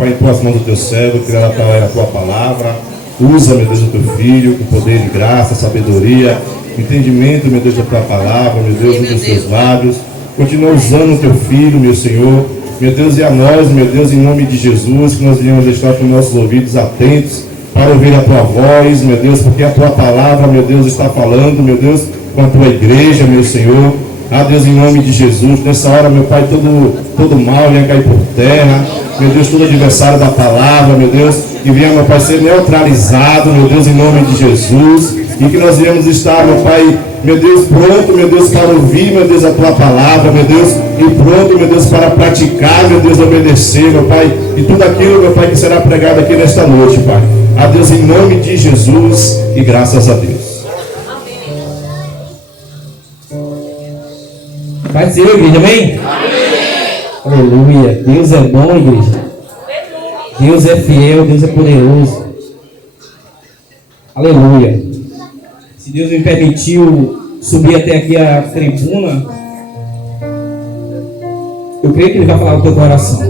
Pai, em tuas mãos do teu servo, que ela é a tua palavra. Usa, meu Deus, o teu filho com poder de graça, sabedoria, entendimento, meu Deus, da tua palavra, meu Deus, dos teus lábios. Continua usando o teu filho, meu Senhor, meu Deus, e a nós, meu Deus, em nome de Jesus, que nós venhamos estar com nossos ouvidos atentos para ouvir a tua voz, meu Deus, porque a tua palavra, meu Deus, está falando, meu Deus, com a tua igreja, meu Senhor. Ah, Deus, em nome de Jesus, nessa hora, meu Pai, todo mal venha cair por terra, meu Deus, todo adversário da palavra, meu Deus, que venha, meu Pai, ser neutralizado, meu Deus, em nome de Jesus, e que nós venhamos estar, meu Pai, meu Deus, pronto, meu Deus, para ouvir, meu Deus, a tua palavra, meu Deus, e pronto, meu Deus, para praticar, meu Deus, obedecer, meu Pai, e tudo aquilo, meu Pai, que será pregado aqui nesta noite, Pai. A Deus, em nome de Jesus, e graças a Deus. Paz do Senhor, igreja, amém? Aleluia. Deus é bom, igreja. Deus é fiel, Deus é poderoso. Aleluia. Se Deus me permitiu subir até aqui a tribuna, eu creio que Ele vai falar no teu coração.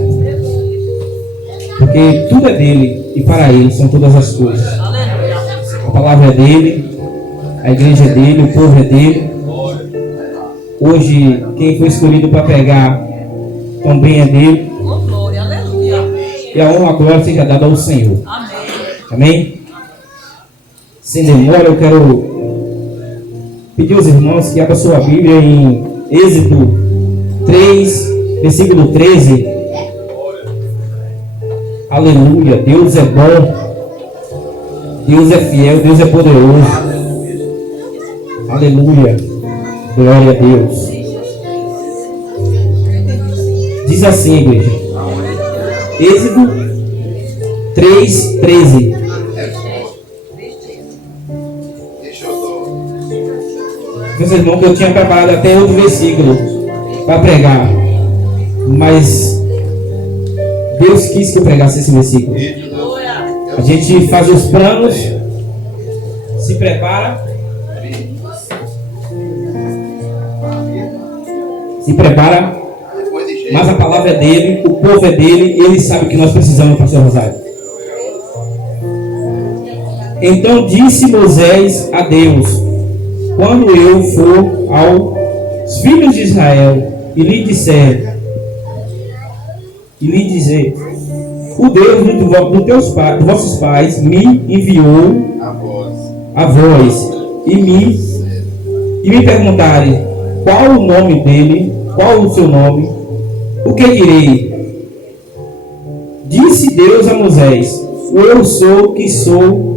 Porque tudo é dele e para Ele são todas as coisas. A palavra é dele, a igreja é dele, o povo é dele. Hoje, quem foi escolhido para pregar também é dele. E a honra e a glória seja dada ao Senhor. Amém? Sem demora, eu quero pedir aos irmãos que abram sua Bíblia em Êxodo 3, versículo 13. Aleluia. Deus é bom. Deus é fiel. Deus é poderoso. Aleluia. Glória a Deus. Diz assim, igreja. Êxodo 3:13. Meus irmãos, que eu tinha preparado até outro versículo para pregar, mas Deus quis que eu pregasse esse versículo. A gente faz os planos, se prepara. Se prepara, mas a palavra é dele, o povo é dele, ele sabe o que nós precisamos, pastor Rosário. Então disse Moisés a Deus: quando eu for aos filhos de Israel e lhe dizer, o Deus dos vossos pais me enviou a vós e me perguntarem qual o nome dele, qual o seu nome, o que direi? Disse Deus a Moisés: o eu sou que sou.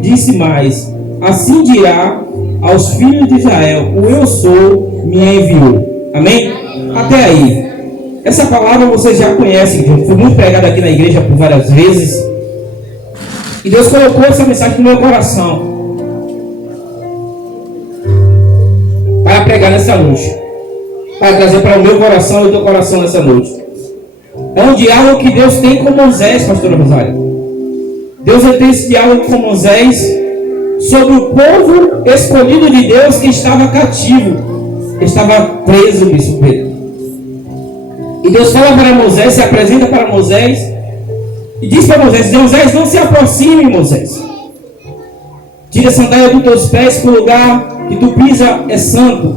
Disse mais: assim dirá aos filhos de Israel: o eu sou me enviou. Amém? Até aí. Essa palavra vocês já conhecem, foi muito pregada aqui na igreja por várias vezes. E Deus colocou essa mensagem no meu coração para pregar nessa noite, para trazer para o meu coração e o teu coração nessa noite. É um diálogo que Deus tem com Moisés, pastora Rosário. Deus tem esse diálogo com Moisés sobre o povo escolhido de Deus que estava cativo, estava preso nisso. E Deus fala para Moisés, se apresenta para Moisés e diz para Moisés: Moisés, não se aproxime, Moisés. Tira a sandália dos teus pés, que o lugar que tu pisa é santo.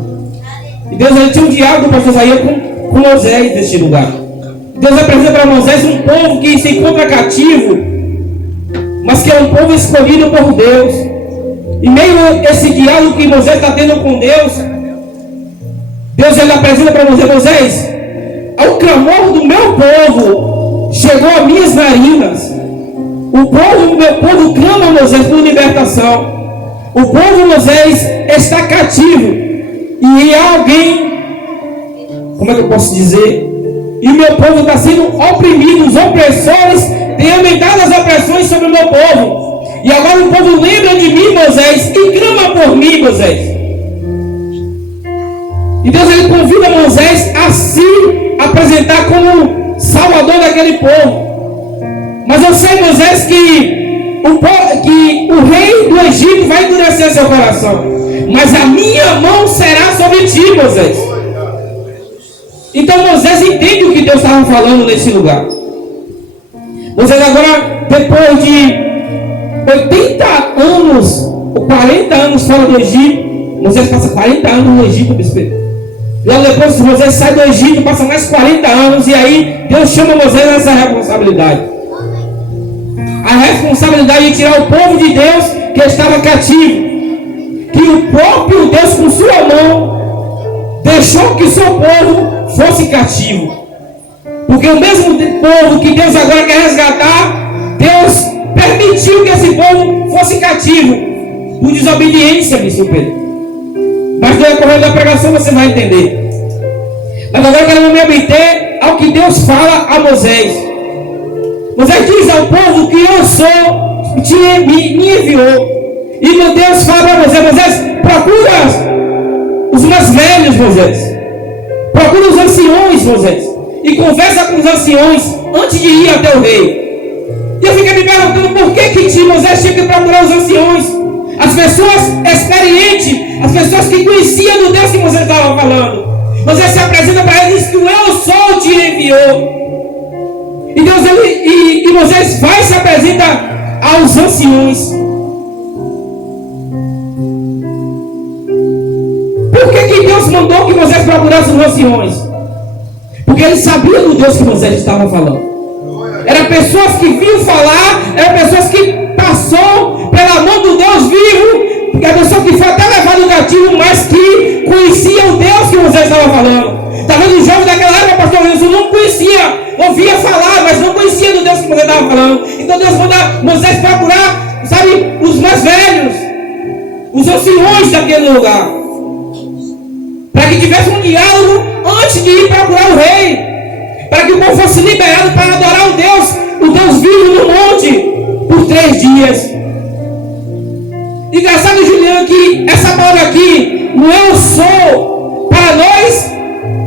E Deus tinha um diálogo para Josaías com Moisés neste lugar. Deus apresenta para Moisés um povo que se encontra cativo, mas que é um povo escolhido por Deus. E meio a esse diálogo que Moisés está tendo com Deus, Deus ele apresenta para Moisés: Moisés, ao clamor do meu povo chegou a minhas narinas. O meu povo clama a Moisés por libertação. O povo Moisés está cativo. E há alguém, como é que eu posso dizer? E o meu povo está sendo oprimido. Os opressores têm aumentado as opressões sobre o meu povo. E agora o povo lembra de mim, Moisés, e clama por mim, Moisés. E Deus ele convida Moisés a se apresentar como salvador daquele povo. Mas eu sei, Moisés, que o rei do Egito vai endurecer seu coração, mas a minha mão será sobre ti, Moisés. Então Moisés entende o que Deus estava falando nesse lugar. Moisés agora, depois de 80 anos, ou 40 anos fora do Egito, Moisés passa 40 anos no Egito, logo depois Moisés sai do Egito, passa mais 40 anos, e aí Deus chama Moisés nessa responsabilidade. A responsabilidade de tirar o povo de Deus que estava cativo, que o próprio Deus com sua mão deixou que o seu povo fosse cativo. Porque o mesmo povo que Deus agora quer resgatar, Deus permitiu que esse povo fosse cativo por desobediência, bispo Pedro. Mas no decorrer da pregação você vai entender. Mas agora eu quero me ater ao que Deus fala a Moisés. Moisés diz ao povo que eu sou, me enviou. E meu Deus fala para Moisés: Moisés, procura os mais velhos, Moisés. Procura os anciões, Moisés. E conversa com os anciões antes de ir até o rei. E eu fiquei me perguntando por que Moisés tinha que procurar os anciões, as pessoas experientes, as pessoas que conheciam do Deus que Moisés estava falando. Moisés se apresenta para eles que o eu sou te enviou. E Deus, e Moisés vai e se apresenta aos anciões. Por que Deus mandou que Moisés procurasse os anciões? Porque ele sabia do Deus que Moisés estava falando. Eram pessoas que vinham falar, eram pessoas que passou pela mão do Deus vivo, que a pessoa que foi até levado cativo, mas que conhecia o Deus que Moisés estava falando. Talvez os jovens daquela época, pastor Wilson, não conhecia, ouvia falar, mas não conhecia do Deus que Moisés estava falando. Então Deus manda Moisés procurar, sabe, os mais velhos, os anciões daquele lugar, para que tivesse um diálogo antes de ir procurar o rei, para que o povo fosse liberado para adorar o Deus vivo no monte por 3 dias. Engraçado, Juliano, que essa palavra aqui, o eu sou, para nós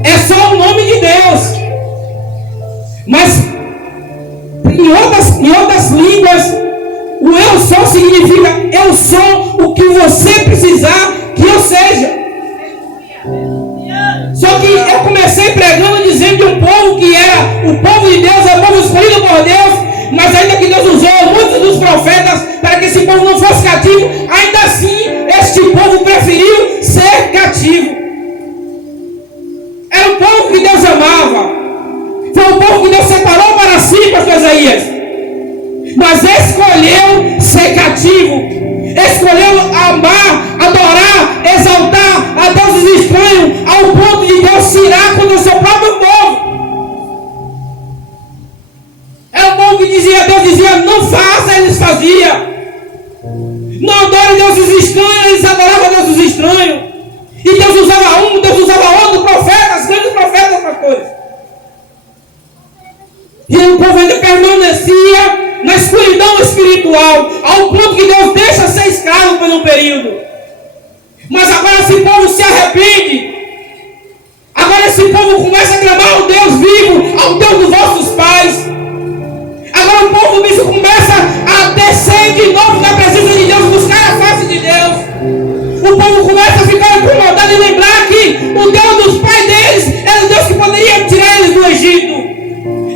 é só o nome de Deus, mas em outras línguas o eu sou significa eu sou o que você precisar que eu seja. Só que eu comecei pregando dizendo de um povo que era o povo de Deus, é o povo escolhido por Deus, mas ainda que Deus usou muitos dos profetas para que esse povo não fosse cativo, ainda assim este povo preferiu ser cativo. Era o povo que Deus amava, foi o povo que Deus separou para si, pastor Isaías, mas escolheu ser cativo, escolheu amar, adorar, exaltar a deuses estranhos, ao ponto de Deus tirar contra o seu próprio povo. É o povo que Deus dizia, não faça, eles faziam. Não adore deuses estranhos, eles adoravam deuses estranhos. E Deus usava um, Deus usava outro, profetas, grandes profetas, pastores. E o povo ainda permanecia na escuridão espiritual, ao ponto que Deus deixa ser escravo por um período. Mas agora esse povo se arrepende. Agora esse povo começa a clamar ao Deus vivo, ao Deus dos vossos pais. Agora o povo mesmo começa a descer de novo na presença de Deus, buscar a face de Deus. O povo começa a ficar incomodado e lembrar que o Deus dos pais deles era o Deus que poderia tirar eles do Egito.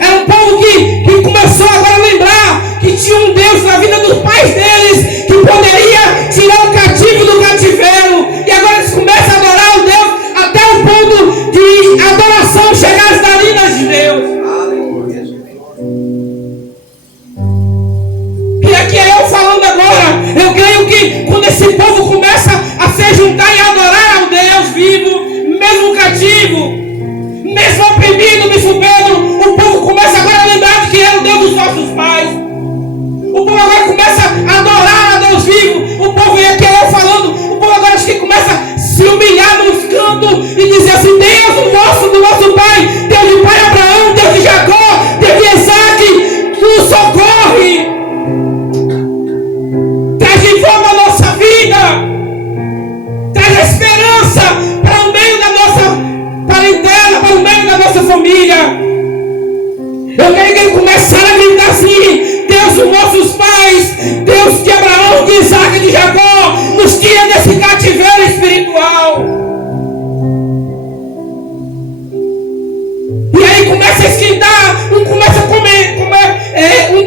Era um povo que começou agora a lembrar que tinha um Deus na vida dos pais deles que poderia tirar o cativo do cativeiro. E agora eles começam a adorar o Deus até o ponto de adoração chegar às narinas de Deus. E aqui é eu falando agora. Eu creio que quando esse povo começa a se juntar e adorar ao Deus vivo, mesmo cativo, mesmo oprimido, bispo Pedro, o povo começa agora a lembrar de que era o Deus dos nossos pais. O povo agora começa a adorar a Deus vivo. O povo é que eu falando. O povo agora acho que começa a se humilhar nos cantos e dizer assim: Deus do nosso pai, Deus de pai Abraão, Deus de Jacó, Deus de Isaac, nos socorre. Traz de volta a nossa vida. Traz esperança para o meio da nossa parentela, para o meio da nossa família. Eu quero que ele comece a gritar assim: Deus dos nossos pais, Deus de Abraão, de Isaac e de Jacó, nos tira desse cativeiro espiritual. E aí começa a esquentar, um começa a comer, um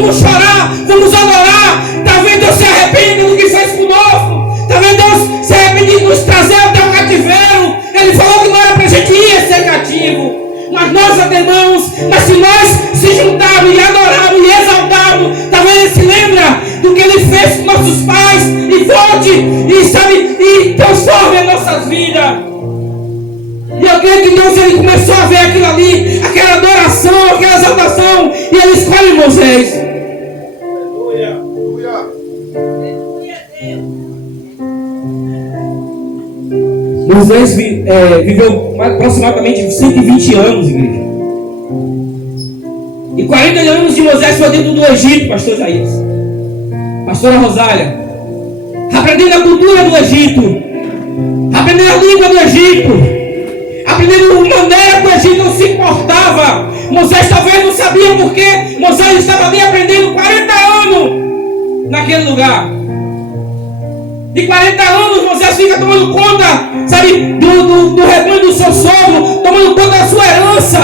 vamos chorar, vamos adorar. Talvez Deus se arrependa do que fez conosco. Talvez Deus se arrependa de nos trazer até o cativeiro. Ele falou que não era para a gente ir ser cativo. Mas nós adoramos, mas se nós se juntarmos e adorarmos e exaltarmos, talvez Ele se lembra do que Ele fez com nossos pais e volte e transforme as nossas vidas. E eu creio que Deus ele começou a ver aquilo ali, aquela adoração, aquela exaltação, e Ele escolhe Moisés. Moisés viveu aproximadamente 120 anos, igreja. E 40 anos de Moisés foi dentro do Egito, pastor Isaías. Pastora Rosália. Aprendendo a cultura do Egito. Aprendendo a língua do Egito. Aprendendo a maneira que o Egito se portava. Moisés talvez não sabia porque Moisés estava ali aprendendo 40 anos naquele lugar. De 40 anos Moisés fica tomando conta, sabe, do rebanho do seu sogro, tomando conta da sua herança.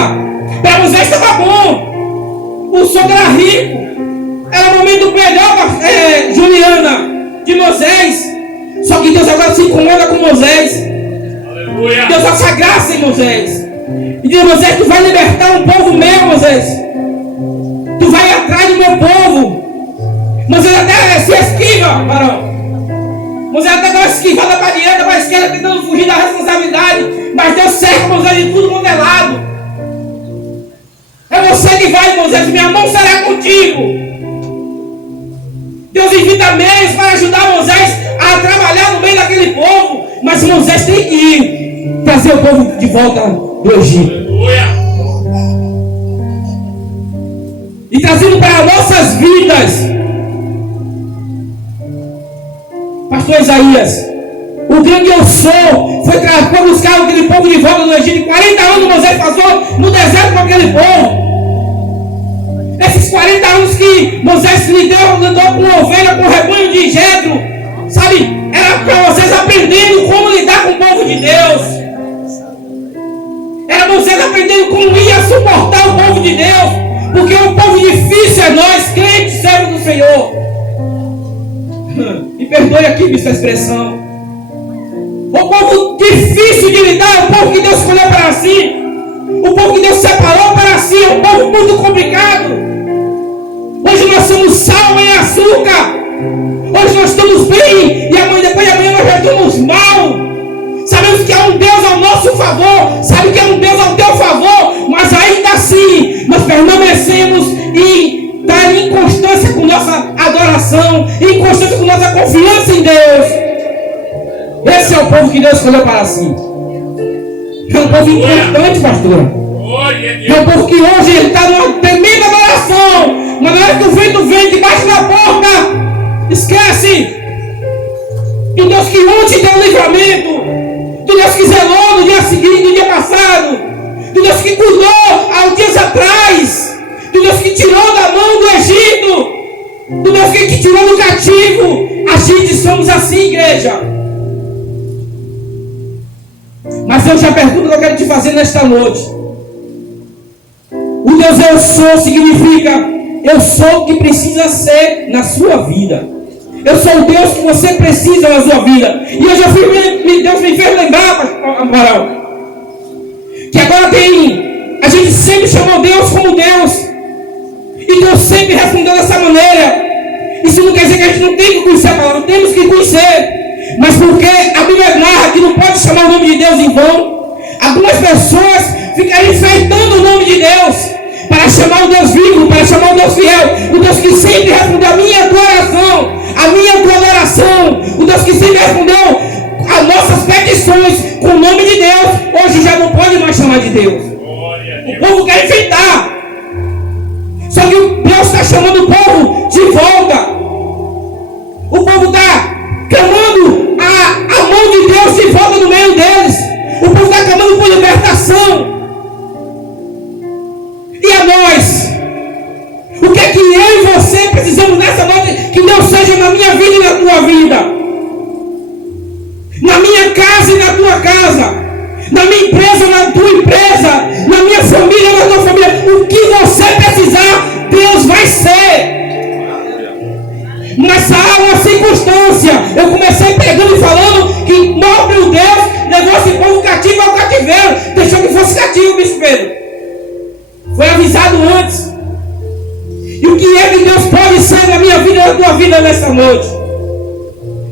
Para Moisés estava bom. O sogro era rico. Era o momento melhor, Juliana, de Moisés. Só que Deus agora se incomoda com Moisés. Aleluia. Deus essa graça em Moisés. E diz: Moisés, tu vai libertar um povo meu, Moisés. Tu vai atrás do meu povo. Moisés até se esquiva, varão. Moisés até dá uma esquivada para a direita, para a esquerda, tentando fugir da responsabilidade. Mas Deus cerca Moisés de tudo quanto é lado. É você que vai, Moisés, minha mão será contigo. Deus invita meios para ajudar Moisés a trabalhar no meio daquele povo. Mas Moisés tem que ir trazer o povo de volta do Egito. E trazendo para nossas vidas. Pastor Isaías, o grande eu sou foi para buscar aquele povo de volta do Egito. 40 anos Moisés passou no deserto com aquele povo. Esses 40 anos que Moisés lidou com ovelha, com o rebanho de Jetro, sabe, era para Moisés aprendendo como lidar com o povo de Deus. Era Moisés aprendendo como ia suportar o povo de Deus, porque o povo difícil é nós, crentes, servos do Senhor. Me perdoe aqui essa expressão. O povo difícil de lidar, o povo que Deus escolheu para si, o povo que Deus separou para si, é um povo muito complicado. Hoje nós somos sal e açúcar. Hoje nós estamos bem e amanhã, depois de amanhã nós já estamos mal. Sabemos que há um Deus ao nosso favor, sabe que há um Deus ao teu favor, mas ainda assim nós permanecemos e está em inconstância com nossa adoração, em inconstância com nossa confiança em Deus. Esse é o povo que Deus escolheu para si. É um povo importante, pastora. É um povo que hoje ele está numa tremenda adoração. Mas na hora que o vento vem debaixo da porta, esquece do Deus que ontem deu o livramento, do Deus que zelou no dia seguinte, no dia passado, do Deus que cuidou há dias atrás, do Deus que tirou da mão do Egito, do Deus que te tirou do cativo. A gente somos assim, igreja. Mas eu já pergunto que eu quero te fazer nesta noite. O Deus eu sou significa eu sou o que precisa ser na sua vida. Eu sou o Deus que você precisa na sua vida. E eu já Deus me fez lembrar, Amaral, que agora a gente sempre chamou Deus como Deus. E Deus sempre respondeu dessa maneira. Isso não quer dizer que a gente não tem que conhecer a palavra, temos que conhecer. Mas porque a Bíblia narra que não pode chamar o nome de Deus em vão. Algumas pessoas ficam enfeitando o nome de Deus para chamar o Deus vivo, para chamar o Deus fiel, o Deus que sempre respondeu a minha tua oração, a minha tua adoração, o Deus que sempre respondeu as nossas petições com o nome de Deus. Hoje já não pode mais chamar de Deus. O povo quer enfeitar. Só que Deus está chamando o povo de volta. O povo está clamando a mão de Deus de volta no meio deles. O povo está clamando por libertação. E a nós? O que é que eu e você precisamos nessa noite que Deus seja na minha vida e na tua vida? Na minha casa e na tua casa. Na minha empresa, na tua empresa. Na minha família, na tua família. O que você precisar, Deus vai ser. Mas há uma circunstância. Eu comecei pregando e falando que nobre Deus levou esse povo cativo ao cativeiro. Deixou que fosse cativo, bispo Pedro. Foi avisado antes. E o que é que Deus pode ser na minha vida e na tua vida nessa noite?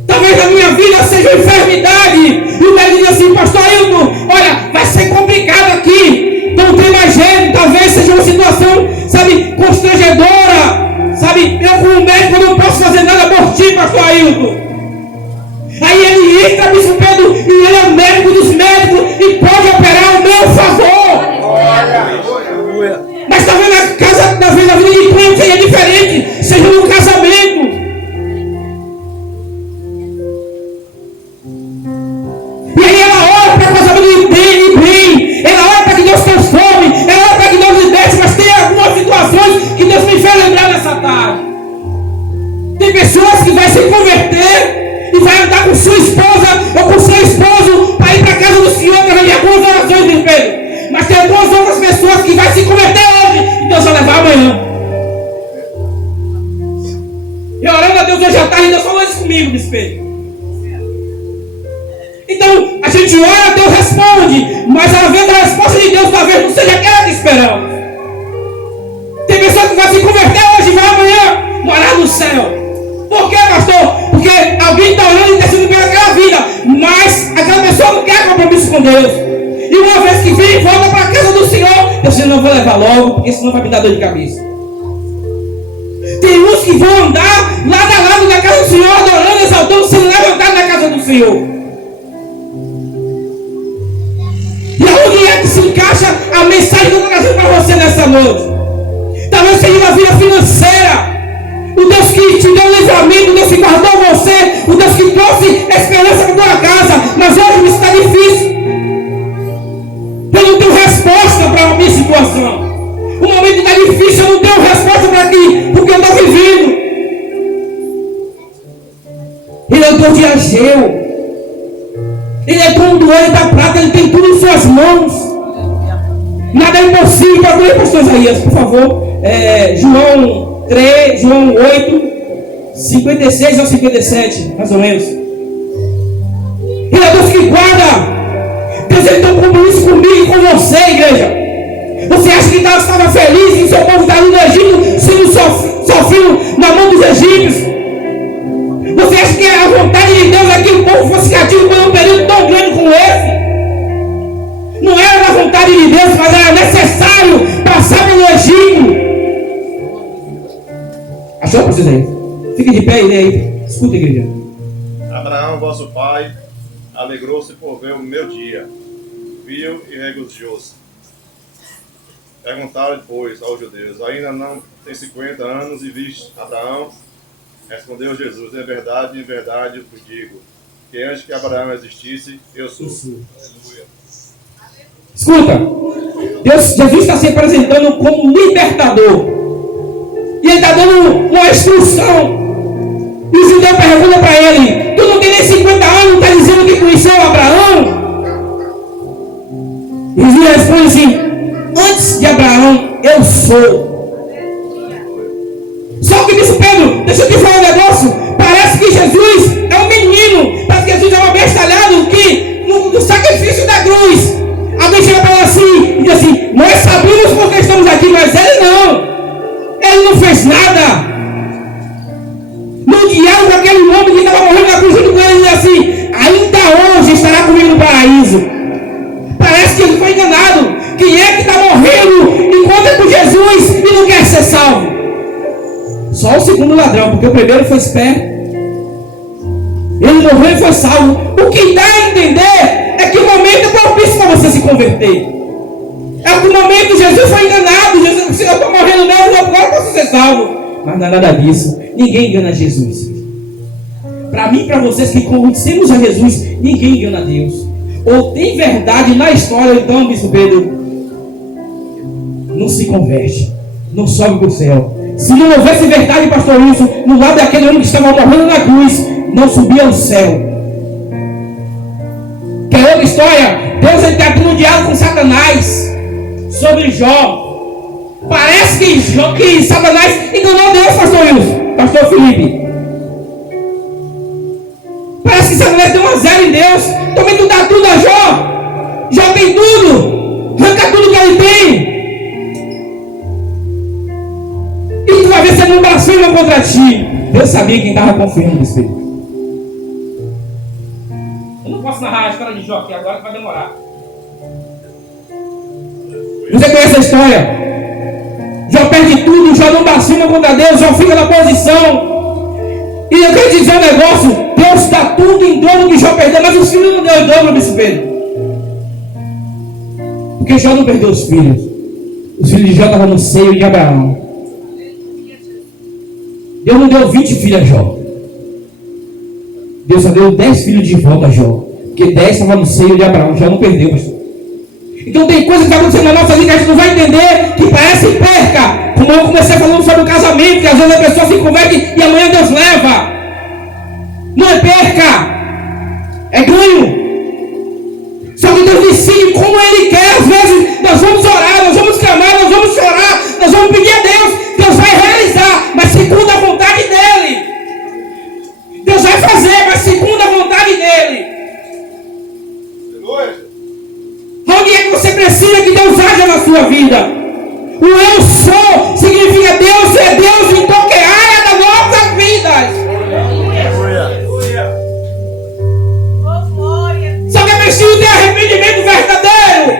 Talvez na minha vida seja uma enfermidade. E o médico diz assim: pastor Ailton, olha, vai ser complicado aqui. Não tem mais jeito. Talvez seja uma situação, sabe, constrangedora. Sabe, eu como médico não posso fazer nada por ti, pastor Ailton. Aí ele entra, bispo Pedro, e ele é o médico dos médicos e pode operar ao meu favor. Mas talvez na casa, talvez na vida de crente seja diferente, seja no casamento. E aí ela ora para o casamento de bem, ela ora para que Deus transforme, ela ora para que Deus liberte, mas tem algumas situações que Deus me fez lembrar nessa tarde. Tem pessoas que vão se converter e vai andar com sua esposa ou com seu esposo para ir para a casa do Senhor para fazer algumas orações de Pedro. Mas tem duas outras pessoas que vai se converter hoje e Deus vai levar amanhã. E orando a Deus hoje à tarde, Deus falou isso comigo, bispo Pedro. Então, a gente ora, Deus responde, mas às vezes a resposta de Deus talvez não seja aquela que esperamos. Tem pessoa que vai se converter hoje e vai amanhã morar no céu. Por quê, pastor? Porque alguém está orando e decidindo pela aquela vida, mas aquela pessoa não quer compromisso com Deus. E uma vez que vem, volta para a casa do Senhor. Eu disse: não vou levar logo, porque senão vai me dar dor de cabeça. Tem uns que vão andar lado a lado da casa do Senhor, adorando, exaltando, sendo levantado na casa do Senhor. E aonde é que se encaixa a mensagem que eu estou trazendo para você nessa noite? Talvez seja uma vida financeira. O Deus que te deu livramento, o Deus que guardou você, o Deus que trouxe esperança para a tua casa. Mas hoje isso está difícil. Eu não tenho resposta para a minha situação. O momento está difícil, eu não tenho resposta para aqui, porque eu estou vivendo. Ele é o Deus de Ageu. Ele é dono do ouro e da prata, ele tem tudo em suas mãos. Nada é impossível. Procure aí, pastor Isaías, por favor. João 8, 56 ao 57, mais ou menos. Ele é Deus que guarda. Deus, ele tem um compromisso comigo e com você, igreja. Você acha que Deus estava feliz em seu povo estar no Egito, sendo sofrendo na mão dos egípcios? Você acha que a vontade de Deus é que o povo fosse cativo por um período tão grande como esse? Não era da vontade de Deus, mas era necessário passar pelo Egito. Achou para vocês aí? Fique de pé e lê aí. Escuta, igreja. Abraão, vosso pai, alegrou-se por ver o meu dia, viu e regozijou-se. Perguntaram, pois, aos judeus: ainda não tem 50 anos e viste Abraão? Respondeu Jesus: em verdade vos digo, que antes que Abraão existisse, eu sou. Aleluia. Escuta, Jesus está se apresentando como libertador. E ele está dando uma instrução. E o judeu pergunta para ele: tu não tem nem 50 anos, está dizendo que conheceu Abraão? E Jesus responde assim: antes de Abraão, eu sou. Só que disse Pedro: deixa eu te falar um negócio. Parece que Jesus é um menino. Parece que Jesus é um abestalhado que no sacrifício da cruz, alguém chega para ele assim e diz assim: nós sabemos porque estamos aqui, mas ele não. Ele não fez nada. No diálogo com aquele homem que estava morrendo na cruz junto com ele, ele diz assim: ainda hoje estará comigo no paraíso. Parece que ele foi enganado. Quem é que está morrendo, encontra com Jesus e não quer ser salvo? Só o segundo ladrão, porque o primeiro foi esperto. Ele morreu e foi salvo. O que dá a entender é que o momento é propício para você se converter. É que o momento Jesus foi enganado. Jesus, eu estou morrendo mesmo, eu agora posso ser salvo. Mas não é nada disso. Ninguém engana Jesus. Para mim e para vocês que conhecemos a Jesus, ninguém engana Deus. Ou tem verdade na história, então, bispo Pedro, não se converte, não sobe para o céu. Se não houvesse verdade, pastor Wilson, no lado daquele homem que estava morrendo na cruz, não subia ao céu. Que é outra história. Deus está tendo um diálogo com Satanás sobre Jó. Parece que Satanás enganou Deus, pastor Wilson, pastor Felipe. que essa mulher deu 1-0 em Deus. Também tu dá tudo a Jó. Jó tem tudo. Arranca tudo que ele tem. E tu vai ver se ele não blasfema contra ti. Deus sabia quem estava confiando nesse espírito. Eu não posso narrar a história de Jó aqui agora, que vai demorar. Você conhece a história? Jó perde tudo, Jó não blasfema contra Deus, Jó fica na posição. E eu quero dizer um negócio: Deus dá tudo em dobro que Jó perdeu, mas os filhos não deu em dobro nesse espelho. Porque Jó não perdeu os filhos. Os filhos de Jó estavam no seio de Abraão. Deus não deu 20 filhos a Jó. Deus só deu 10 filhos de volta a Jó. Porque 10 estavam no seio de Abraão. Jó não perdeu, pastor. Então tem coisa que está acontecendo na nossa vida que a gente não vai entender, que parece perca. Como eu comecei falando sobre o casamento, que às vezes a pessoa se converte e amanhã Deus leva. Não é perca, é ganho. Só que Deus decide como Ele quer. Às vezes nós vamos orar, nós vamos clamar, nós vamos chorar, nós vamos pedir a Deus. Deus vai realizar, mas segundo a vontade dEle. Deus vai fazer, mas segundo a vontade dEle. Onde é que você precisa que Deus haja na sua vida? O eu sou significa Deus é Deus em qualquer área das nossas vidas. Só que é preciso ter arrependimento verdadeiro.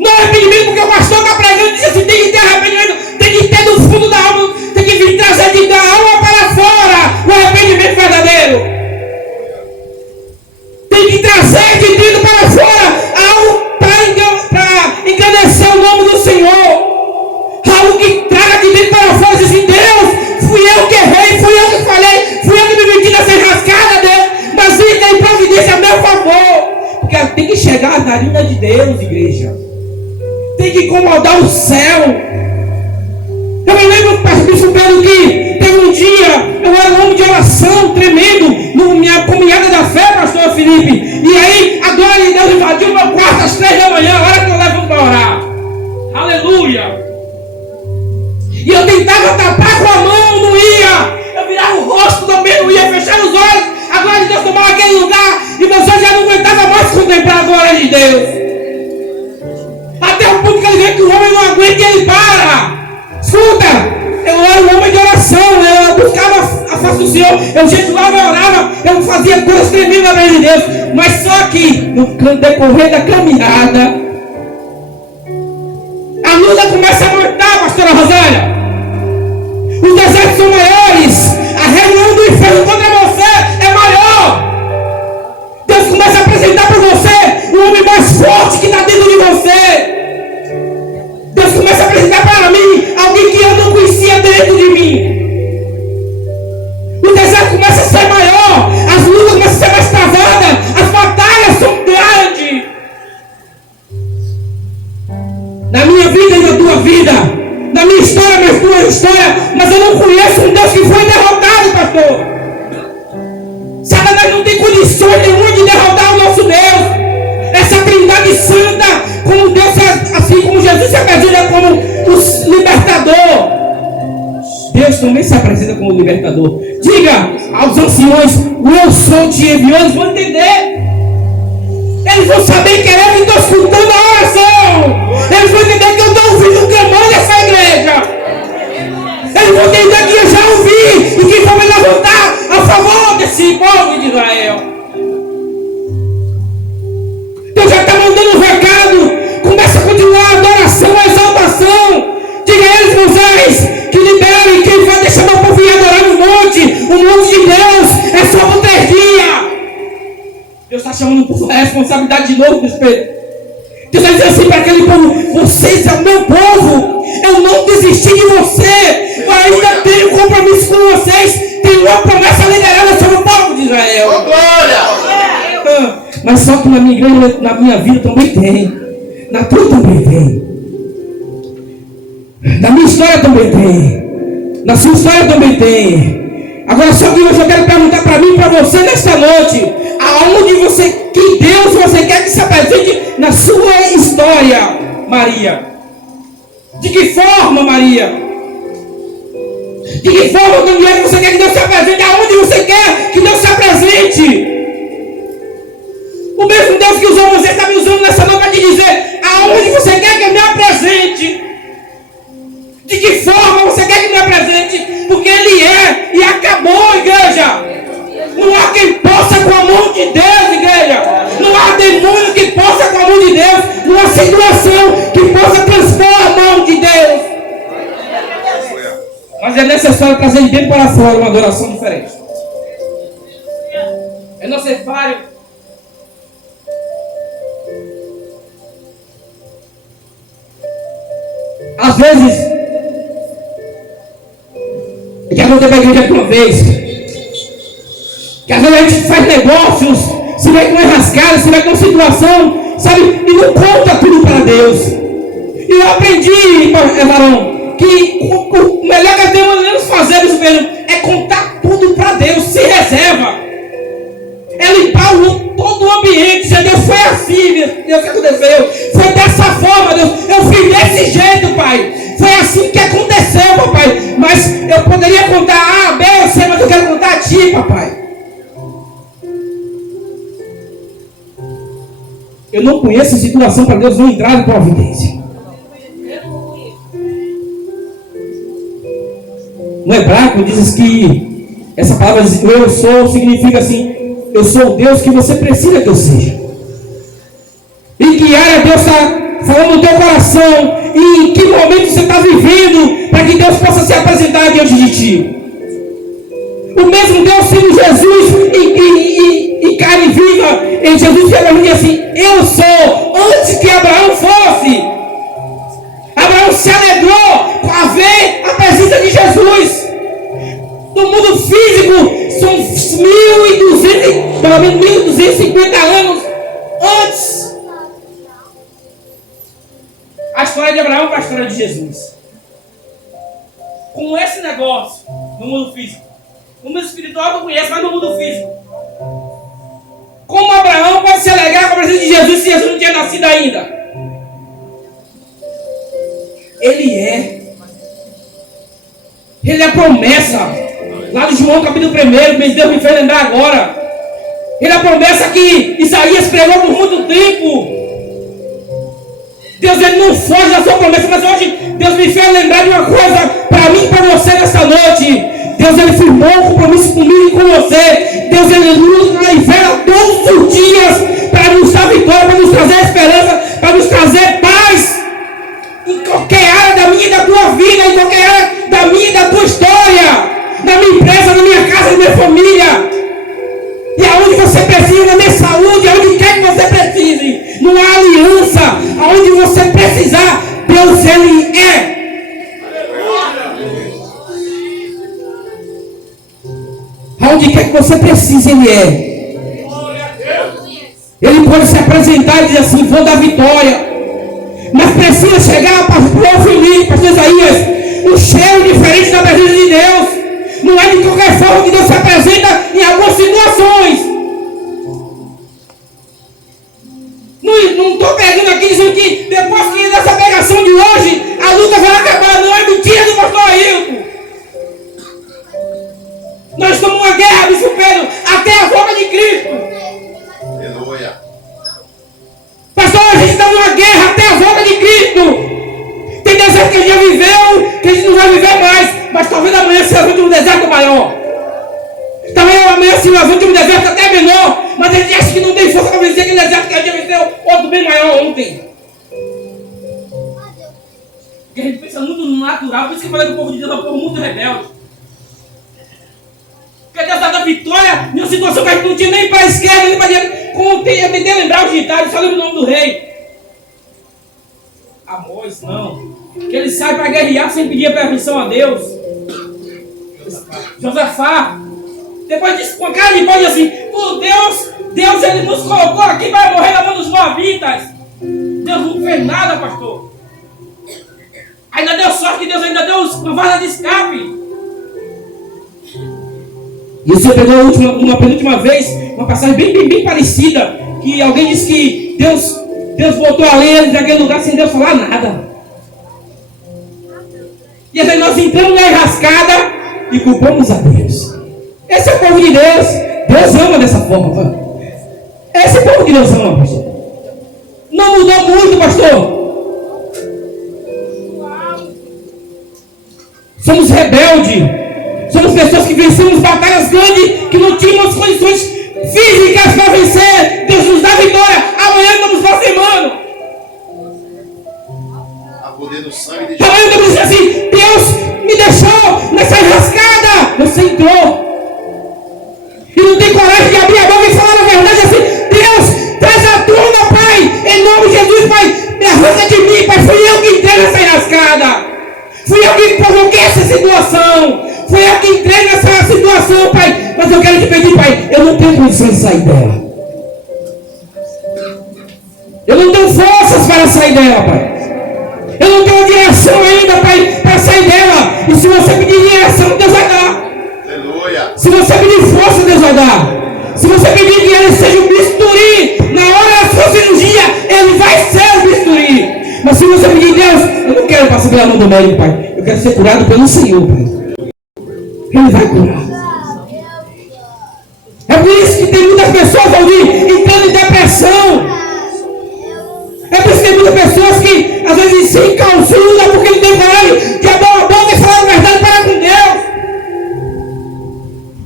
Não arrependimento porque o pastor está pregando e diz assim: tem que ter arrependimento, tem que ter do fundo da alma, tem que vir trazer da alma para fora o arrependimento verdadeiro. Tem que trazer de dentro para fora algo para engrandecer o nome do Senhor. Algo que traga de dentro para fora e diz assim: Deus, fui eu que errei, fui eu que falei, fui eu que me meti nessa enrascada, Deus, mas Ele tem providência a meu favor. Porque tem que chegar na narina de Deus, igreja. Tem que incomodar o céu. Eu me lembro, pastor Bispo Pedro, que teve um dia, eu era um homem de oração tremendo, na minha caminhada da fé, pastor Felipe. E aí, a glória de Deus invadiu meu quarto às 3 da manhã, a hora que eu levo para orar. Aleluia! E eu tentava tapar com a mão, não ia. Eu virava o rosto também, não ia, fechar os olhos. A glória de Deus tomava aquele lugar e você já não aguentava mais contemplar a glória de Deus. Até o ponto que ele vê que o homem não aguenta e ele para. Escuta, eu era um homem de oração, eu buscava a face do Senhor, eu jejuava, eu orava, eu fazia coisas tremendas na presença de Deus. Mas só que no decorrer da caminhada, a luta começa a aumentar, pastora Rosália. Os desertos são maiores, a reunião do inferno contra você é maior. Deus começa a apresentar para você um homem mais forte que está dentro de você. Deus começa a apresentar para mim alguém que eu não conhecia dentro de mim. O deserto começa a ser maior, as lutas começam a ser mais travadas, as batalhas são grandes. Na minha vida e na tua vida, na minha história, na tua história, mas eu não conheço um Deus que foi derrotado, pastor. Satanás não tem condições nenhuma de derrotar o nosso Deus. Essa trindade santa, como Deus, assim como Jesus se apresenta como o libertador, Deus também se apresenta como o libertador. Diga aos anciões: o eu sou te enviou. Eles vão entender. Eles vão saber que é eu que estou escutando a oração. Eles vão entender que eu estou ouvindo o clamor dessa igreja. Eles vão entender que eu já ouvi e que vou me levantar a favor desse povo de Israel. Deus já está mandando um recado. Começa a continuar a adoração, a exaltação. Diga a eles, Moisés, que liberem quem vai deixar meu povo ir adorar no monte. O monte de Deus é só por 3 dias. Deus está chamando por responsabilidade de novo, meu Espírito. Deus está dizendo assim para aquele povo: vocês são meu povo. Eu não desisti de você. Eu ainda tenho compromisso com vocês. Tenho uma promessa liderada sobre o povo de Israel. Oh, glória! Mas só que na minha igreja, na minha vida também tem. Na tua também tem. Na minha história também tem. Na sua história também tem. Agora só que hoje eu quero perguntar para mim e para você nesta noite: aonde você, que Deus você quer que se apresente na sua história, Maria? De que forma, Maria? De que forma, onde você quer que Deus se apresente? Aonde você quer que Deus se apresente? O mesmo Deus que usou você está me usando nessa noite para te dizer aonde você quer que eu me apresente. De que forma você quer que eu me apresente? Porque Ele é e acabou, igreja. Não há quem possa com a mão de Deus, igreja. Não há demônio que possa com a mão de Deus. Não há situação que possa transpor a mão de Deus. Mas é necessário trazer de dentro para fora uma adoração diferente. É necessário às vezes que eu contei para a igreja aqui uma vez, que às vezes a gente faz negócios, se vai com uma rascada, se vai com uma situação, sabe, e não conta tudo para Deus. E eu aprendi, varão, que o melhor que devemos fazer isso mesmo é contar tudo para Deus, se reserva. É limpar todo o ambiente. Dizer, Deus, foi assim, Deus, que aconteceu. Foi dessa forma, Deus. Eu fiz desse jeito, Pai. Foi assim que aconteceu, papai. Mas eu poderia contar A, B ou C, mas eu quero contar a Ti, papai. Eu não conheço situação para Deus não entrar em providência. No hebraico diz que essa palavra eu sou significa assim: eu sou o Deus que você precisa que eu seja. E que área Deus está falando no teu coração e em que momento você está vivendo para que Deus possa se apresentar diante de ti. O mesmo Deus sendo Jesus em carne viva, em Jesus falando assim: eu sou, antes que Abraão fosse. Abraão se alegrou a ver a presença de Jesus. No mundo físico, são 1.200, pelo menos 1.250 anos antes. A história de Abraão para a história de Jesus. Com esse negócio no mundo físico. No mundo espiritual eu não conheço, mas no mundo físico. Como Abraão pode se alegrar com a presença de Jesus se Jesus não tinha nascido ainda? Ele é a promessa. Lá no João capítulo 1, mas Deus me fez lembrar agora. Ele é a promessa que Isaías pregou por muito tempo. Deus ele não foge da sua promessa, mas hoje Deus me fez lembrar de uma coisa para mim e para você nessa noite. Deus ele firmou um compromisso comigo e com você. Deus ele luta e vela todos os dias para nos dar vitória, para nos trazer esperança, para nos trazer paz. Em qualquer área da minha e da tua vida, em qualquer área da minha e da tua história, na minha empresa, na minha casa, na minha família, e aonde você precisa, na minha saúde, aonde quer que você precise, numa aliança, aonde você precisar, Deus ele é. Aonde quer que você precise, ele é. Ele pode se apresentar e dizer assim: vou dar vitória. Mas precisa chegar para o Filipe, para Isaías, um cheiro diferente da presença de Deus. Não é de qualquer forma que Deus se apresenta em algumas situações. Não estou pegando aqui dizendo que depois que dessa pregação de hoje, a luta vai acabar. Não é mentira do pastor Ailton. Nós estamos numa guerra, bicho Pedro, até a volta de Cristo. Aleluia. Pastor, a gente está numa guerra até a volta de Cristo. Tem deserto que a gente já viveu, que a gente não vai viver mais. Mas talvez amanhã se levante um deserto maior. Talvez amanhã se levante um deserto até menor. Mas a gente acha que não tem força para vencer aquele deserto que a gente venceu outro bem maior ontem. Porque a gente pensa muito no natural. Por isso que eu falei que o povo de Deus é um povo muito rebelde. Porque Deus dá vitória em uma situação que a gente não tinha nem para a esquerda, nem para a direita. Eu tentei lembrar os ditados, só lembro o nome do rei. Amós, não. Que ele sai para guerrear sem pedir permissão a Deus. Josafá. Depois disse com a cara de pau assim: por Deus ele nos colocou aqui para morrer na mão dos moabitas. Deus não fez nada, pastor. Ainda deu sorte que Deus ainda deu uma vaga de escape. E você pegou uma penúltima vez, uma passagem bem parecida, que alguém disse que Deus botou a lei naquele lugar sem Deus falar nada. E aí nós entramos na enrascada, e culpamos a Deus. Esse é o povo de Deus. Deus ama dessa forma. Esse povo que Deus ama, pastor. Não mudou muito, pastor. Somos rebeldes. Somos pessoas que vencemos batalhas grandes, que não tínhamos condições físicas para vencer. Deus nos dá vitória. Amanhã estamos blasfemando. A poder do sangue de Jesus. Amanhã estamos dizendo assim: Deus me deixou nessa enrascada. Você entrou. E não tem coragem de abrir a boca e falar a verdade assim: Deus, traz a turma, Pai. Em nome de Jesus, Pai. Me arranca de mim, Pai. Fui eu que entrei nessa enrascada. Fui eu que provoquei essa situação. Fui eu que entrei nessa situação, Pai. Mas eu quero te pedir, Pai, eu não tenho condições de sair dela. Eu não tenho forças para sair dela, Pai. Eu não tenho direção ainda, Pai, para sair dela. E se você pedir direção, Deus vai dar. Aleluia. Se você pedir força, Deus vai dar. Se você pedir que Ele seja um bisturi, na hora da sua cirurgia, Ele vai ser o bisturi. Mas se você pedir, Deus, eu não quero passar pela mão do médico, Pai. Eu quero ser curado pelo Senhor, Pai. Ele vai curar. É por isso que tem muitas pessoas ali entrando em depressão. É por isso que tem muitas pessoas que às vezes se encalçulam porque não tem coragem de abrir a boca e falar a verdade para com Deus.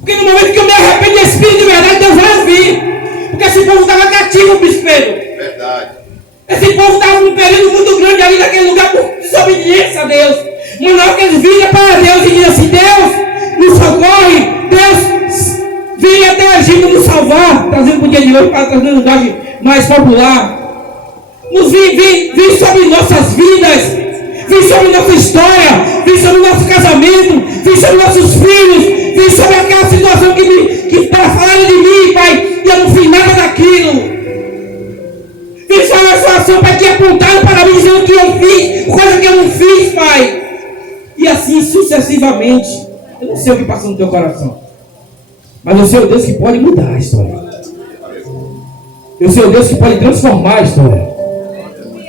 Porque no momento que eu me arrependo de espírito de verdade, Deus vai ouvir. Porque esse povo estava cativo, bispo Pedro. Verdade. Esse povo estava num período muito grande ali naquele lugar por desobediência a Deus. Mas na hora que eles viram para Deus e dizem assim: Deus, nos socorre. Deus vem até a gente nos salvar. Trazendo para o dia de hoje, para trazer um linguagem mais popular. Nos vem sobre nossas vidas. Vem sobre nossa história. Vem sobre nosso casamento. Vem sobre nossos filhos. Vem sobre aquela situação que está falando de mim, Pai. E eu não fiz nada daquilo. Vem sobre a situação, Pai, que apontaram para mim dizendo que eu fiz, coisa que eu não fiz, Pai. E assim sucessivamente. Eu não sei o que passa no teu coração. Mas eu sei o Deus que pode mudar a história. Eu sei o Deus que pode transformar a história.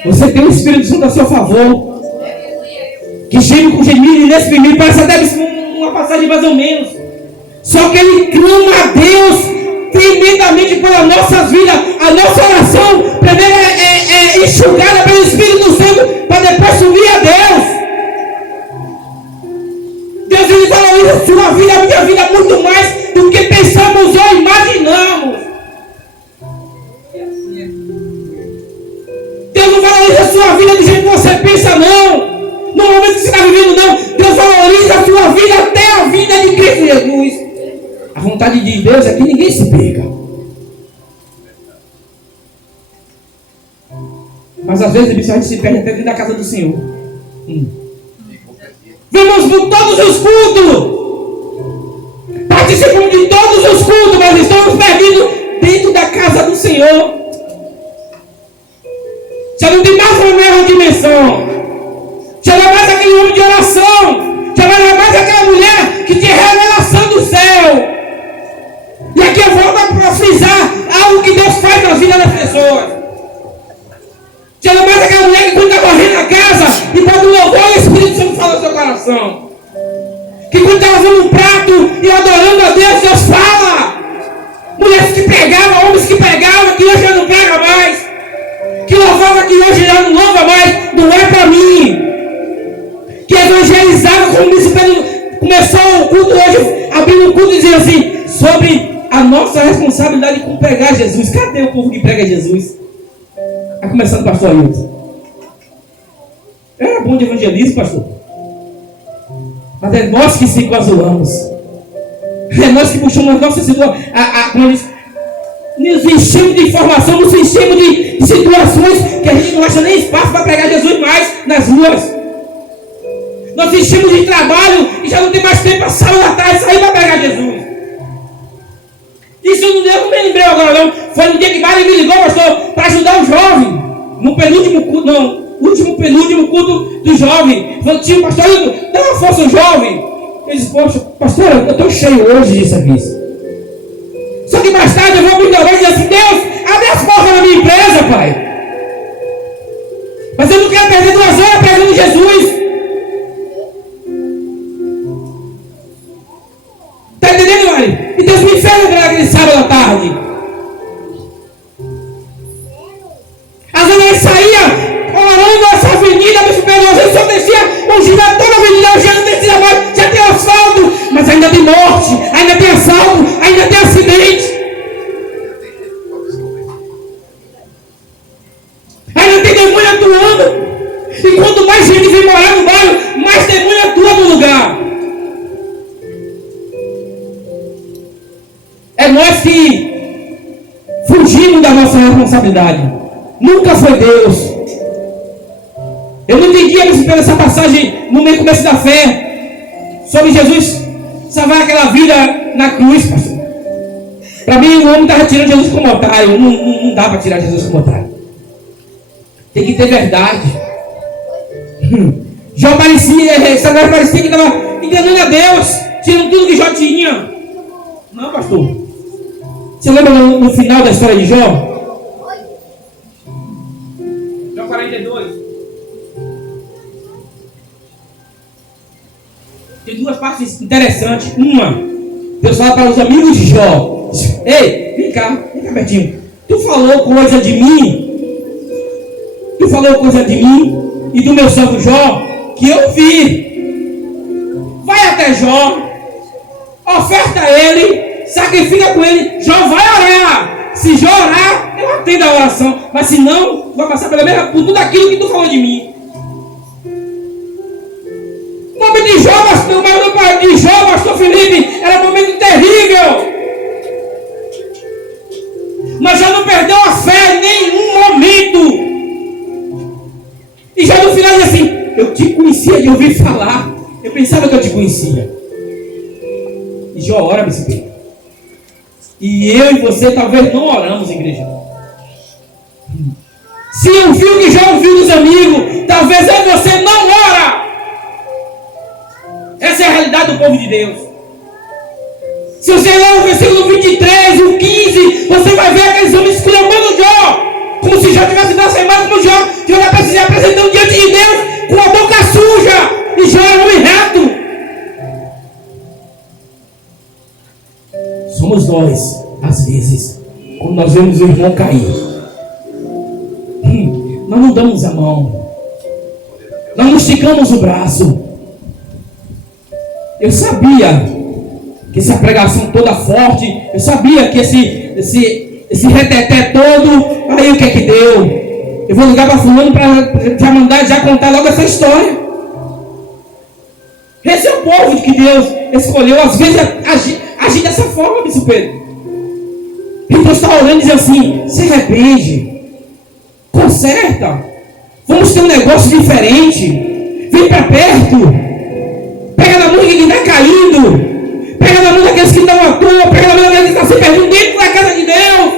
Você tem o Espírito Santo a seu favor. Que geme com gemido inexprimível. Parece até uma passagem mais ou menos. Só que ele clama a Deus tremendamente pelas nossas vidas. A nossa oração primeiro é enxugada pelo Espírito Santo para depois subir a Deus. Deus, ele valoriza a sua vida, a minha vida muito mais do que pensamos ou imaginamos. Deus não valoriza a sua vida do jeito que você pensa, não. No momento que você está vivendo, não. Deus valoriza a sua vida até a vida de Cristo Jesus. A vontade de Deus é que ninguém se perca. Mas às vezes a gente se perde até dentro da casa do Senhor. Vamos por todos os cultos. Participamos de todos os cultos, mas estamos perdidos dentro da casa do Senhor. Já não tem mais uma mesma dimensão. Já não é mais aquele homem de oração. Já não é mais aquela mulher que tinha revelação do céu. E aqui eu volto a frisar algo que Deus faz na vida das pessoas. Já não é mais aquela mulher que quando está correndo na casa e pode louvar o Espírito Santo fala no seu coração. Que quando está lavando um prato e adorando a Deus, Deus fala. Mulheres que pregavam, homens que pregavam, que hoje já não pregam mais. Que louvava, que hoje já não louva mais. Não é para mim. Que evangelizava, como disse Pedro, começou o culto hoje, abrindo o culto e dizendo assim, sobre a nossa responsabilidade com pregar Jesus. Cadê o povo que prega Jesus? Está começando, pastor Ailton. Era bom de evangelismo, pastor. Mas é nós que se encasuamos. É nós que puxamos as nossas situações. Nos enchemos de informação, nos enchemos de situações que a gente não acha nem espaço para pregar Jesus mais nas ruas. Nós enchemos de trabalho e já não tem mais tempo para sair da tarde e sair para pregar Jesus. Isso eu não me lembrei agora não. Foi no dia que Mário me ligou, pastor, para ajudar o jovem. No penúltimo culto, não. Penúltimo culto do jovem. Falou, tio, pastor, dá uma força ao jovem. Ele disse, poxa, pastor, eu estou cheio hoje de serviço. Só que mais tarde eu vou me ignorar e dizer assim, Deus, abre as portas da minha empresa, Pai. Mas eu não quero perder 2 horas pregando Jesus. Fugimos da nossa responsabilidade. Nunca foi Deus. Eu não entendia essa passagem no meio começo da fé sobre Jesus salvar aquela vida na cruz, pastor. Para mim, o homem estava tirando Jesus como otário. Não dá para tirar Jesus como otário. Tem que ter verdade. Jó parecia que estava enganando a Deus, tirando tudo que Jó tinha. Não, pastor. Você lembra no final da história de Jó? Jó 42. Tem duas partes interessantes. Uma, Deus fala para os amigos de Jó: ei, vem cá pertinho. Tu falou coisa de mim? Tu falou coisa de mim e do meu servo Jó que eu vi. Vai até Jó, oferta a ele, sacrifica com ele. Jó vai orar. Se Jó orar, eu atendo a oração. Mas se não, vai passar pela mesma por tudo aquilo que tu falou de mim. O momento de Jó, pastor Felipe, era um momento terrível. Mas Jó não perdeu a fé em nenhum momento. E já no final diz assim: eu te conhecia de ouvir falar. Eu pensava que eu te conhecia. E Jó ora, bispo. E eu e você talvez não oramos, igreja. Se ouviu o que já ouviu dos amigos, talvez eu e você não ora. Essa é a realidade do povo de Deus. Se você ler o versículo 23, o 15, você vai ver aqueles homens exclamando Jó, como se Jó tivesse dado essa imagem, como Jó estava se apresentando diante de Deus com a boca suja. E Jó era um homem reto. Somos nós, às vezes, quando nós vemos o irmão cair, nós não damos a mão, nós não esticamos o braço. Eu sabia que essa pregação toda forte, eu sabia que esse reteté todo, aí o que é que deu? Eu vou ligar para fulano para já mandar, já contar logo essa história. Esse é o povo que Deus escolheu, às vezes, agir dessa forma, bispo Pedro. E Deus está orando e diz assim: se arrepende, conserta, vamos ter um negócio diferente, vem para perto. Pega na mão de quem está caindo. Pega na mão daqueles que estão à toa. Pega na mão daqueles que estão se perdendo dentro da casa de Deus.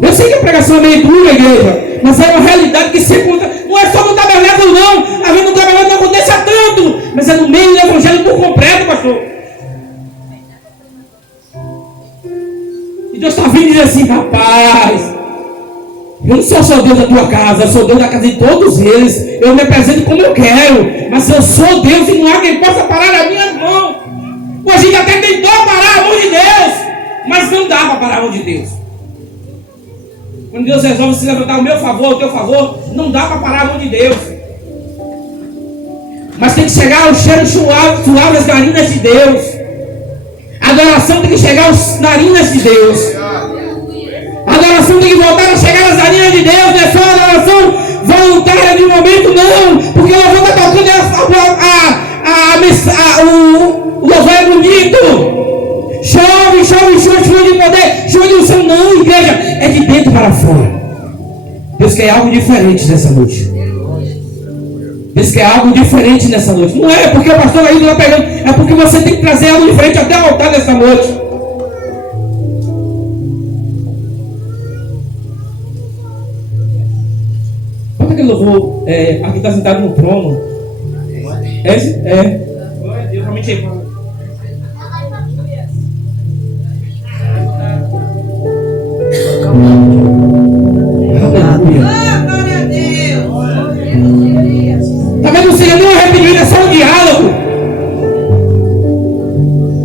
Eu sei que a pregação é meio dura, igreja, mas é uma realidade que se conta. Não é só no tabernáculo, não. Às vezes no tabernáculo não acontece tanto, mas é no meio do evangelho por completo, pastor. E Deus está vindo e diz assim: rapaz, eu não sou só Deus da tua casa, eu sou Deus da casa de todos eles. Eu me apresento como eu quero, mas eu sou Deus e não há quem possa parar as minhas mãos. A gente até tentou parar a mão de Deus, mas não dá para parar a mão de Deus. Quando Deus resolve se levantar ao meu favor, ao teu favor, não dá para parar a mão de Deus. Mas tem que chegar ao cheiro suave das narinas de Deus. A adoração tem que chegar às narinas de Deus. A adoração tem que voltar a chegar às narinas de Deus. Não é só a adoração voluntária de um momento, não. Porque o louvor está tocando, o louvor é bonito. Chove de poder, chove de unção. Não, igreja, é de dentro para fora. Deus quer algo diferente nessa noite. Deus quer algo diferente nessa noite. Não é porque o pastor ainda está pegando, é porque você tem que trazer algo diferente até o altar nessa noite. Quanto aquele louvor aqui está sentado no trono? Esse? Glória a Deus, realmente é. Talvez não seja nem um arrependimento, é só um diálogo.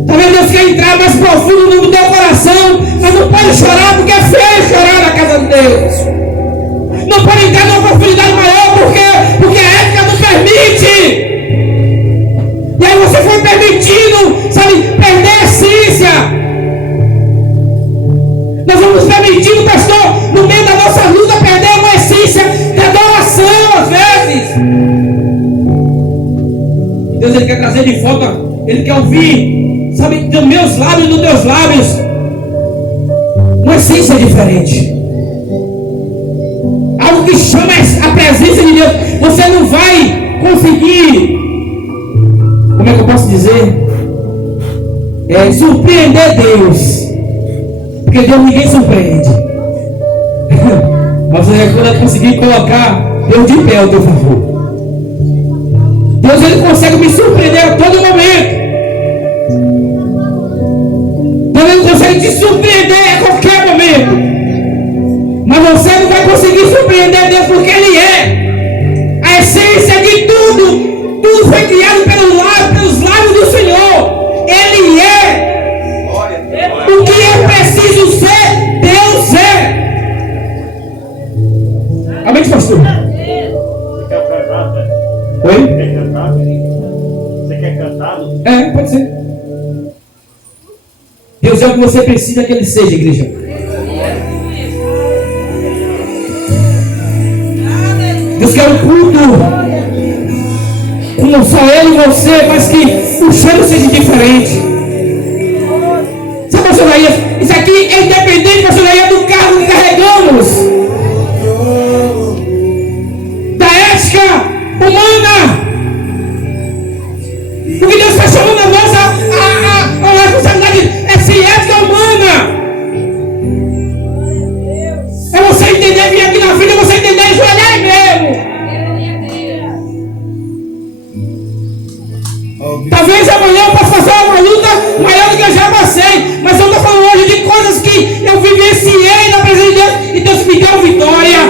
Talvez Deus quer entrar mais profundo no teu coração, mas não pode chorar porque é feio chorar na casa de Deus. Não pode entrar numa profundidade maior porque a ética não permite. E aí você foi permitindo, sabe, perder a essência. Nós vamos permitindo, pastor, no meio da nossa luta, perder uma essência de adoração, às vezes. Deus, Ele quer trazer de volta, Ele quer ouvir, sabe, dos meus lábios e dos teus lábios, uma essência diferente. Algo que chama a presença de Deus. Você não vai conseguir, como é que eu posso dizer? Surpreender Deus. Porque Deus ninguém surpreende. Mas você vai conseguir colocar Deus de pé ao teu favor. Deus, ele consegue me surpreender a todo momento. Deus, ele consegue te surpreender a qualquer momento. Mas você não vai conseguir surpreender Deus, porque Ele é a essência de tudo. Tudo foi criado pelos lábios do Senhor. Ele é o que é preciso ser. Deus é. Amém, pastor? Quer cantar? Oi? Quer cantar? Você quer cantar? Pode ser. Deus é o que você precisa que Ele seja, igreja. Deus quer um culto como só Ele e você, mas que o cheiro seja diferente. Sabe, pastor Laías, isso aqui é independente, pastor Laías, do carro que carregamos, da ética humana, porque Deus está chamando a nossa a responsabilidade, essa ética humana. É você entender, vir aqui na frente, é você entender isso aí mesmo. Talvez amanhã eu possa fazer uma luta maior do que eu já passei, mas eu estou falando hoje de coisas que eu vivenciei na presença de Deus e Deus me deu vitória.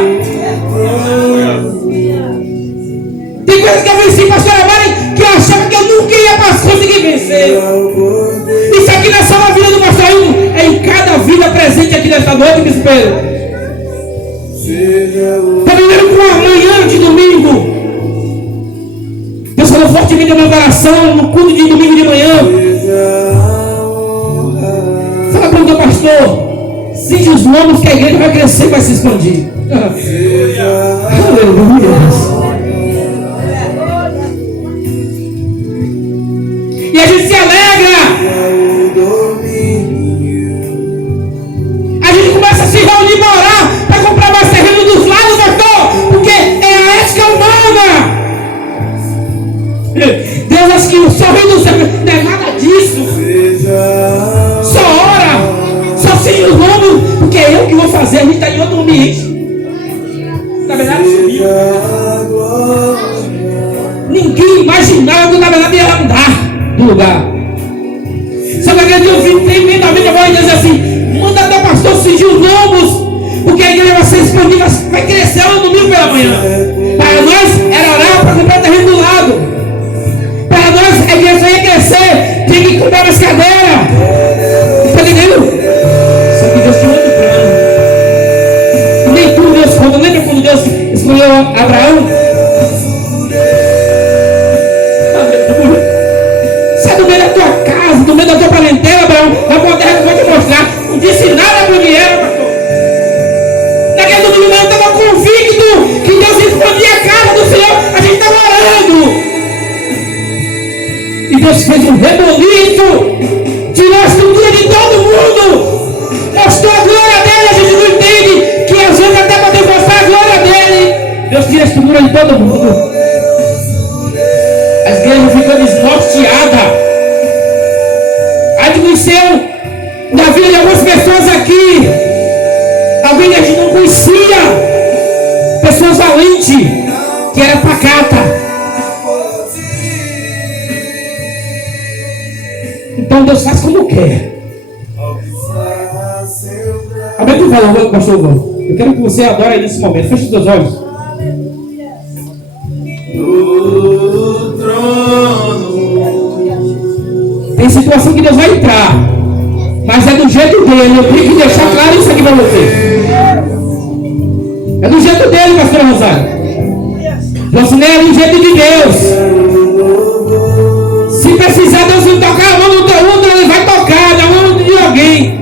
Tem coisas que eu venci, pastora Mari, que eu achava que eu nunca ia conseguir vencer. Isso aqui não é só na vida do pastor Hildo, é em cada vida presente aqui nesta noite, me espero. Está vivendo com amanhã de domingo. Deus falou fortemente no meu coração no culto de domingo de manhã. Fala para o teu pastor, cinge os lombos que a igreja vai crescer e vai se expandir. Aleluia. E a gente se alegra. A gente começa a se reunir para orar, para comprar mais terreno dos lados, pastor, porque é a ética humana. Deus acha que o sorriso do céu não é nada disso. Só ora, só cinge os lombos, porque é eu que vou fazer, a gente está em outro ambiente. Na verdade, ninguém imaginava que na verdade ia andar do lugar. Só que aquele dia eu vim tremendamente a voz de Deus assim: manda até o pastor cingir os lombos, porque a igreja vai ser expandida, vai crescer no domingo pela manhã. Para nós era orar para comprar terreno do lado. Para nós a igreja ia crescer, tinha que comprar mais cadeira. Está entendendo? Só que Deus tinha outro plano. E nem tudo Deus conta. Lembra quando Deus escolheu Abraão? Sai do meio da tua casa, do meio da tua parentela, Abraão. Vai para a terra que eu vou te mostrar. Não disse nada para onde era, pastor. Naquele domingo eu estava convicto que Deus expandia a casa do Senhor. A gente estava orando. E Deus fez um reboliço, tirou a estrutura de todo mundo, mostrou a glória dele. A gente não entende que às vezes até para demonstrar a glória dele, Deus tira a estrutura de todo mundo. As igrejas ficam desnorteadas. Aconteceu na vida de algumas pessoas aqui, alguém que a gente não conhecia, pessoas valentes, que era pacata. Então Deus faz como quer. Aumenta o valor, pastor João. Eu quero que você adore aí nesse momento. Feche os teus olhos. Tem situação que Deus vai entrar, mas é do jeito dele. Eu tenho que deixar claro isso aqui para você. É do jeito dele, pastor Rosário. Você não é do jeito de Deus. Se precisar Deus vir tocar a mão do teu útero, ele vai tocar na mão de alguém.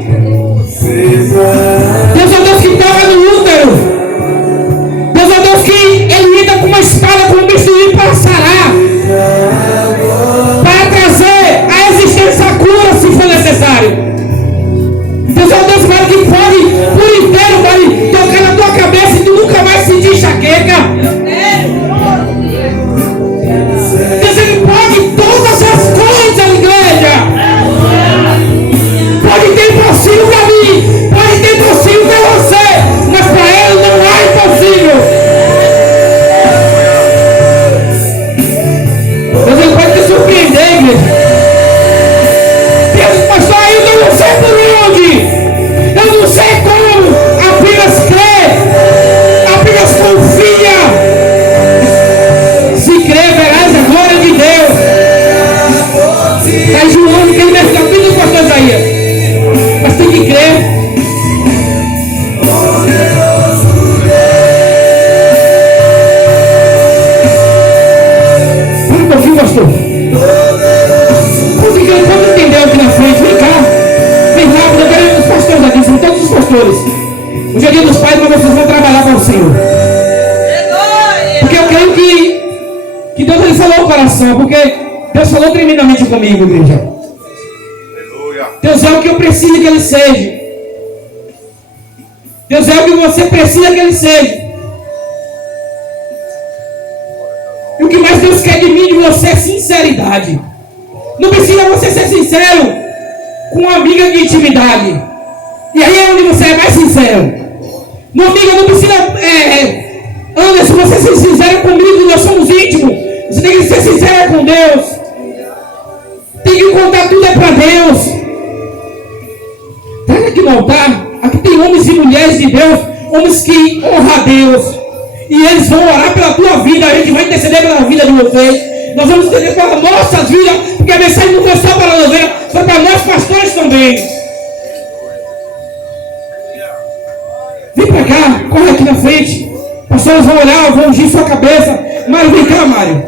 Deus é o Deus que toca no útero. Deus é o Deus que ele entra com uma espada, com um bisturi para sarar, para trazer a existência a cura, se enfermo vai tocar na tua cabeça e tu nunca vai sentir enxaqueca. Deus, Ele pode todas as coisas, igreja. Pode ter impossível para mim, pode ter impossível para você, mas para Ele não há impossível. Deus, Ele pode te surpreender, igreja. Deus, pastor, eu não sei por onde. Eu não sei como, apenas crê, apenas confia. Se crê, verás a glória de Deus. Está João, que ele deve ficar tudo com pastor Isaías. Mas tem que crer. Para um pouquinho, pastor. Quando entendeu aqui na frente, vem cá. Vem rápido, eu quero os pastores aqui, são todos os pastores. Hoje é dia dos pais, mas vocês vão trabalhar para o Senhor. Porque eu creio que Deus Ele falou o coração, porque Deus falou tremendamente comigo, igreja. Deus é o que eu preciso que Ele seja. Deus é o que você precisa que Ele seja. E o que mais Deus quer de mim e de você é sinceridade. Não precisa você ser sincero com uma amiga de intimidade. E aí é onde você é mais sincero. Uma amiga não precisa... Anderson, você ser sincero comigo, nós somos íntimos. Você tem que ser sincero com Deus. Tem que contar tudo para Deus. Traga aqui no altar. Aqui tem homens e mulheres de Deus. Homens que honram a Deus. E eles vão orar pela tua vida. A gente vai interceder pela vida de vocês. Nós vamos entender para nossas vidas, porque a mensagem não foi só para a novena, foi para nós pastores também. Vem para cá, corre aqui na frente. Pastores vão olhar, vão ungir sua cabeça. Mário, vem cá, Mário.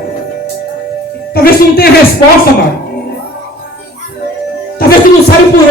Talvez tu não tenha resposta, Mário. Talvez tu não saiba por onde.